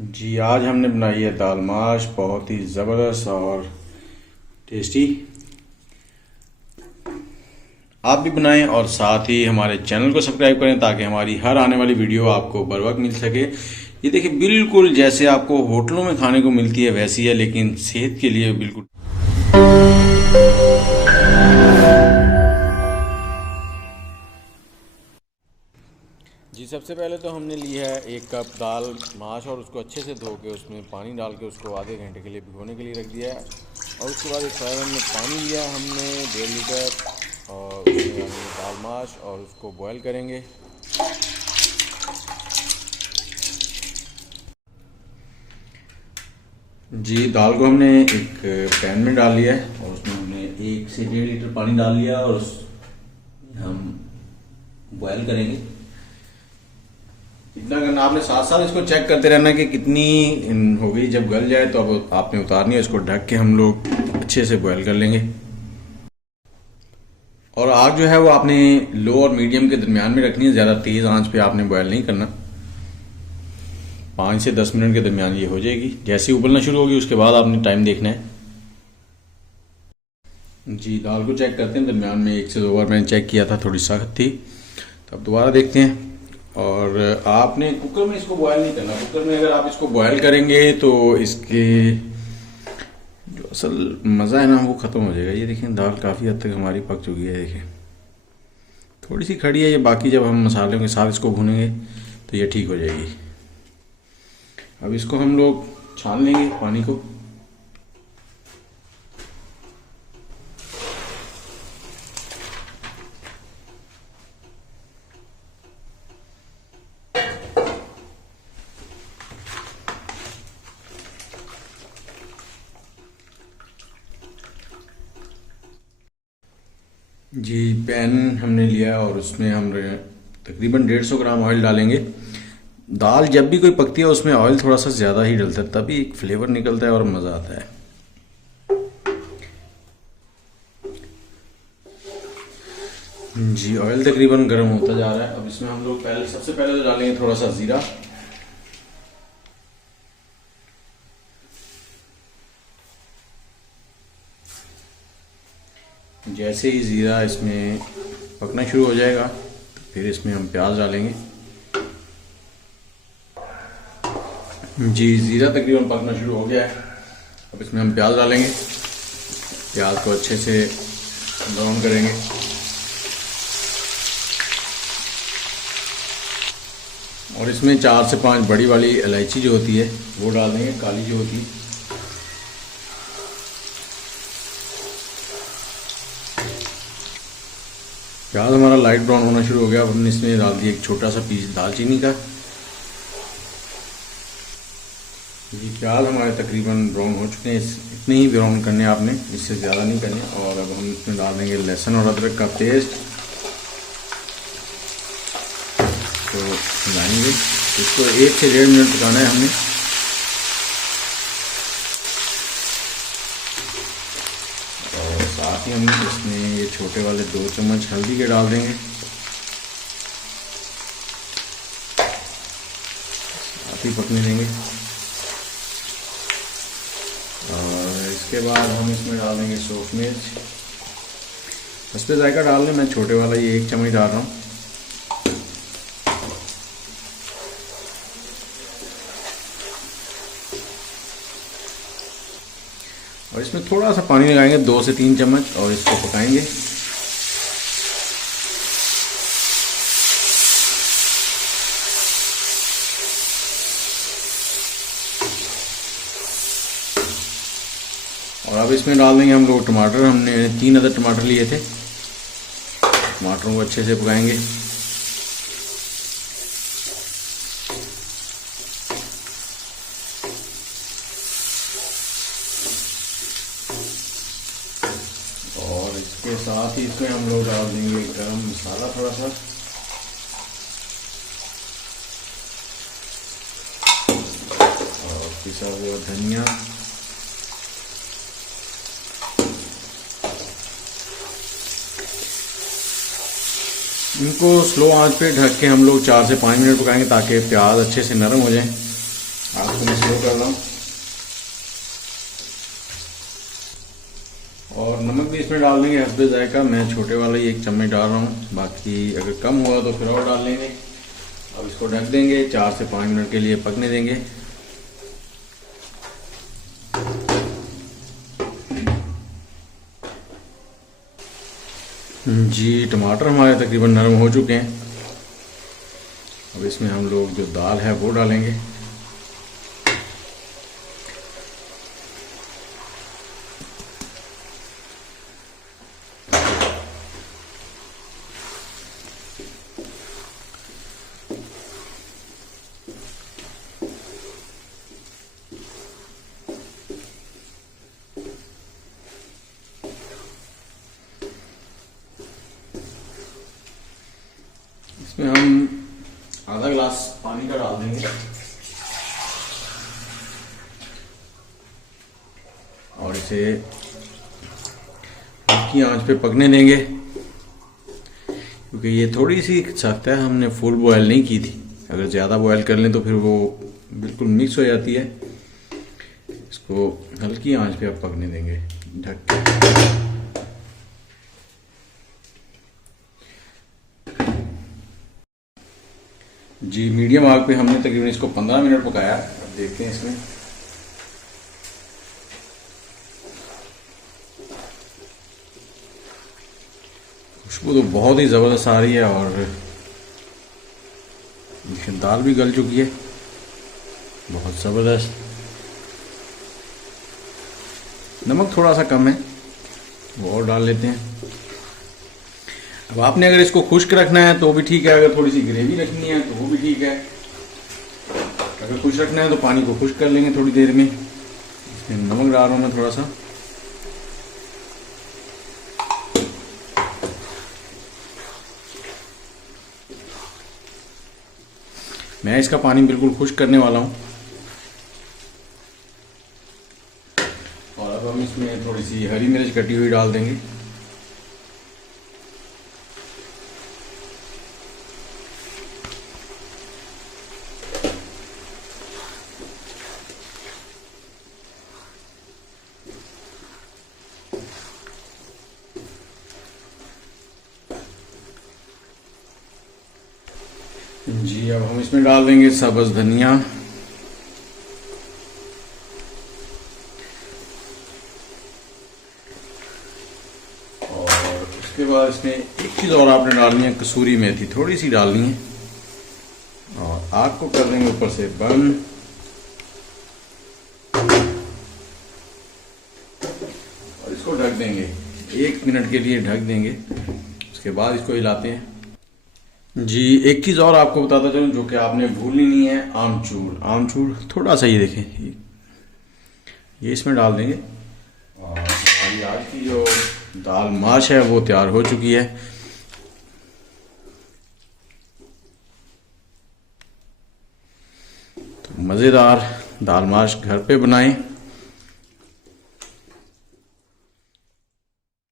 जी आज हमने बनाई है दाल माश, बहुत ही ज़बरदस्त और टेस्टी। आप भी बनाएं और साथ ही हमारे चैनल को सब्सक्राइब करें ताकि हमारी हर आने वाली वीडियो आपको बर वक्त मिल सके। ये देखिए, बिल्कुल जैसे आपको होटलों में खाने को मिलती है वैसी है, लेकिन सेहत के लिए बिल्कुल। जी सबसे पहले तो हमने लिया है 1 कप दाल माश और उसको अच्छे से धो के उसमें पानी डाल के उसको आधे घंटे के लिए भिगोने के लिए रख दिया है। और उसके बाद एक फ्राई में पानी लिया है हमने 1.5 लीटर और उसमें डालेंगे दाल माश और उसको बॉयल करेंगे। जी दाल को हमने एक पैन में डाल लिया है और उसमें हमने 1 से 1.5 लीटर पानी डाल लिया और हम बॉयल करेंगे। इतना करना, आपने साथ साथ इसको चेक करते रहना कि कितनी हो गई। जब गल जाए तो अब आपने उतारनी है, इसको ढक के हम लोग अच्छे से बॉयल कर लेंगे। और आग जो है वो आपने लो और मीडियम के दरमियान में रखनी है, ज़्यादा तेज़ आंच पे आपने बॉयल नहीं करना। 5 से 10 मिनट के दरमियान ये हो जाएगी। जैसे ही उबलना शुरू होगी उसके बाद आपने टाइम देखना है। जी दाल को चेक करते हैं, दरमियान में 1 से 2 बार मैंने चेक किया था, थोड़ी सख्त थी, तो अब दोबारा देखते हैं। और आपने कुकर में इसको बॉयल नहीं करना। कुकर में अगर आप इसको बॉयल करेंगे तो इसके जो असल मज़ा है ना वो ख़त्म हो जाएगा। ये देखें, दाल काफ़ी हद तक हमारी पक चुकी है। देखें थोड़ी सी खड़ी है ये, बाकी जब हम मसालों के साथ इसको भूनेंगे तो ये ठीक हो जाएगी। अब इसको हम लोग छान लेंगे पानी को। जी पैन हमने लिया और उसमें हम तकरीबन 150 ग्राम ऑयल डालेंगे। दाल जब भी कोई पकती है उसमें ऑयल थोड़ा सा ज़्यादा ही डलता है, तभी एक फ्लेवर निकलता है और मज़ा आता है। जी ऑयल तकरीबन गर्म होता जा रहा है। अब इसमें हम लोग सबसे पहले तो डालेंगे थोड़ा सा ज़ीरा। जैसे ही ज़ीरा इसमें पकना शुरू हो जाएगा तो फिर इसमें हम प्याज डालेंगे। जी ज़ीरा तकरीबन पकना शुरू हो गया है, अब इसमें हम प्याज डालेंगे। प्याज को अच्छे से ब्राउन करेंगे। और इसमें 4 से 5 बड़ी वाली इलायची जो होती है वो डाल देंगे, काली जो होती है। प्याज हमारा लाइट ब्राउन होना शुरू हो गया। अब हमने इसमें डाल दिया एक छोटा सा पीस दालचीनी का। ये प्याज हमारे तकरीबन ब्राउन हो चुके हैं, इतने ही ब्राउन करने आपने, इससे ज़्यादा नहीं करने। और अब हम इसमें डाल देंगे लहसुन और अदरक का पेस्ट। तो मिलाएंगे इसको, 1 से 1.5 मिनट पकाना है हमने। और साथ ही हम इसमें ये छोटे वाले 2 चम्मच हल्दी के डाल देंगे। साथ ही पकने देंगे। और इसके बाद हम इसमें डाल देंगे सौंफ मिर्च। इस पर जायका डालने मैं छोटे वाला ये 1 चम्मच डाल रहा हूँ। और इसमें थोड़ा सा पानी लगाएंगे 2 से 3 चम्मच और इसको पकाएंगे। और अब इसमें डाल देंगे हम लोग टमाटर। हमने 3 अदद टमाटर लिए थे। टमाटरों को अच्छे से पकाएंगे। और इसके साथ ही इसमें हम लोग डाल देंगे गरम मसाला थोड़ा सा। और पिसा हुआ धनिया। इनको स्लो आंच पे ढक के हम लोग 4 से 5 मिनट पकाएंगे ताकि प्याज अच्छे से नरम हो जाए। आग को मैं स्लो कर रहा हूँ। और नमक भी इसमें डाल देंगे हस्बे जायका। मैं छोटे वाला ही 1 चम्मच डाल रहा हूँ, बाकी अगर कम हुआ तो फिर और डाल लेंगे। अब इसको ढक देंगे, 4 से 5 मिनट के लिए पकने देंगे। जी टमाटर हमारे तकरीबन नरम हो चुके हैं। अब इसमें हम लोग जो दाल है वो डालेंगे। इसमें हम आधा गिलास पानी का डाल देंगे और इसे हल्की आंच पे पकने देंगे, क्योंकि ये थोड़ी सी सख्त है। हमने फुल बॉयल नहीं की थी। अगर ज़्यादा बॉयल कर लें तो फिर वो बिल्कुल मिक्स हो जाती है। इसको हल्की आंच पे अब पकने देंगे ढक के। जी मीडियम आग पे हमने तकरीबन इसको 15 मिनट पकाया। अब देखते हैं इसमें। खुशबू तो बहुत ही ज़बरदस्त आ रही है और दाल भी गल चुकी है, बहुत ज़बरदस्त। नमक थोड़ा सा कम है, वो और डाल लेते हैं। अब आपने अगर इसको खुश्क रखना है तो भी ठीक है, अगर थोड़ी सी ग्रेवी रखनी है तो वो भी ठीक है। अगर खुश्क रखना है तो पानी को खुश्क कर लेंगे थोड़ी देर में। इसमें नमक डाल रहा हूँ मैं थोड़ा सा। मैं इसका पानी बिल्कुल खुश्क करने वाला हूँ। और अब हम इसमें थोड़ी सी हरी मिर्च कटी हुई डाल देंगे। जी अब हम इसमें डाल देंगे सब्ज़ धनिया। और उसके बाद इसमें एक चीज़ और आपने डालनी है, कसूरी मेथी थोड़ी सी डालनी है। और आग को कर देंगे ऊपर से बंद। और इसको ढक देंगे 1 मिनट के लिए, ढक देंगे। उसके बाद इसको हिलाते हैं। जी एक चीज़ और आपको बताता चलूं जो कि आपने भूलनी नहीं है, आमचूर। आमचूर थोड़ा सा, ये देखें, ये इसमें डाल देंगे। और हमारी आज की जो दाल माश है वो तैयार हो चुकी है। तो मज़ेदार दाल माश घर पे बनाएं।